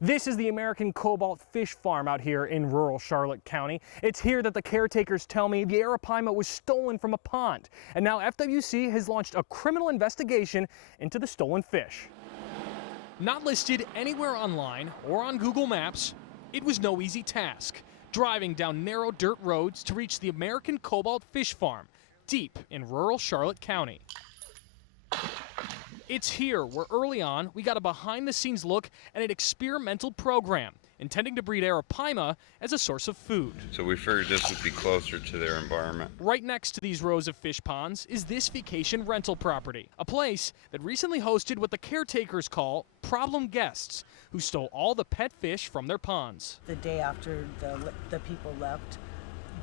This is the American Cobalt Fish Farm out here in rural Charlotte County. It's here that the caretakers tell me the Arapaima was stolen from a pond. And now FWC has launched a criminal investigation into the stolen fish. Not listed anywhere online or on Google Maps, it was no easy task, driving down narrow dirt roads to reach the American Cobalt Fish Farm, deep in rural Charlotte County. It's here where early on we got a behind-the-scenes look at an experimental program intending to breed Arapaima as a source of food. So we figured this would be closer to their environment. Right next to these rows of fish ponds is this vacation rental property, a place that recently hosted what the caretakers call problem guests, who stole all the pet fish from their ponds. The day after the people left,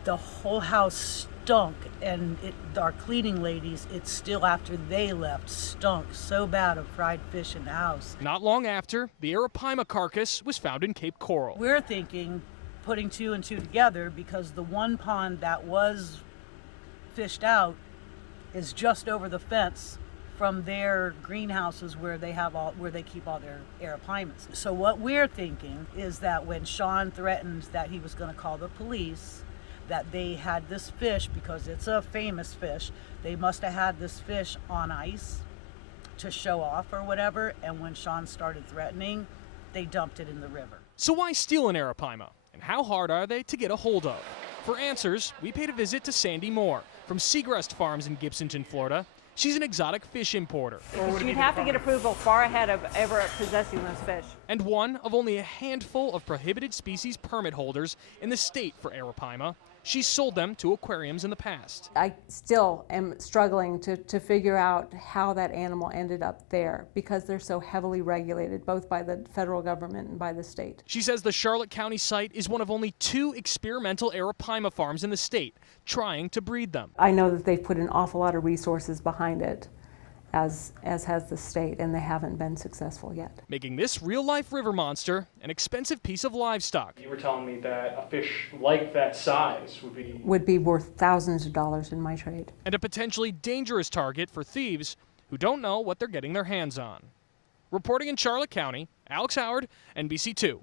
the whole house stunk, and our cleaning ladies, it's still after they left, stunk so bad of fried fish in the house. Not long after, the Arapaima carcass was found in Cape Coral. We're thinking, putting two and two together, because the one pond that was fished out is just over the fence from their greenhouses where they keep all their Arapaimas. So what we're thinking is that when Sean threatened that he was going to call the police, that they had this fish, because it's a famous fish, they must have had this fish on ice to show off or whatever, and when Sean started threatening, they dumped it in the river. So why steal an Arapaima, and how hard are they to get a hold of? For answers, we paid a visit to Sandy Moore from Segrest Farms in Gibsonton, Florida. She's an exotic fish importer. You'd have to get approval far ahead of ever possessing those fish. And one of only a handful of prohibited species permit holders in the state for Arapaima. She's sold them to aquariums in the past. I still am struggling to figure out how that animal ended up there, because they're so heavily regulated, both by the federal government and by the state. She says the Charlotte County site is one of only 2 experimental Arapaima farms in the state trying to breed them. I know that they've put an awful lot of resources behind it, as has the state, and they haven't been successful yet. Making this real-life river monster an expensive piece of livestock. You were telling me that a fish like that size would be worth thousands of dollars in my trade. And a potentially dangerous target for thieves who don't know what they're getting their hands on. Reporting in Charlotte County, Alex Howard, NBC2.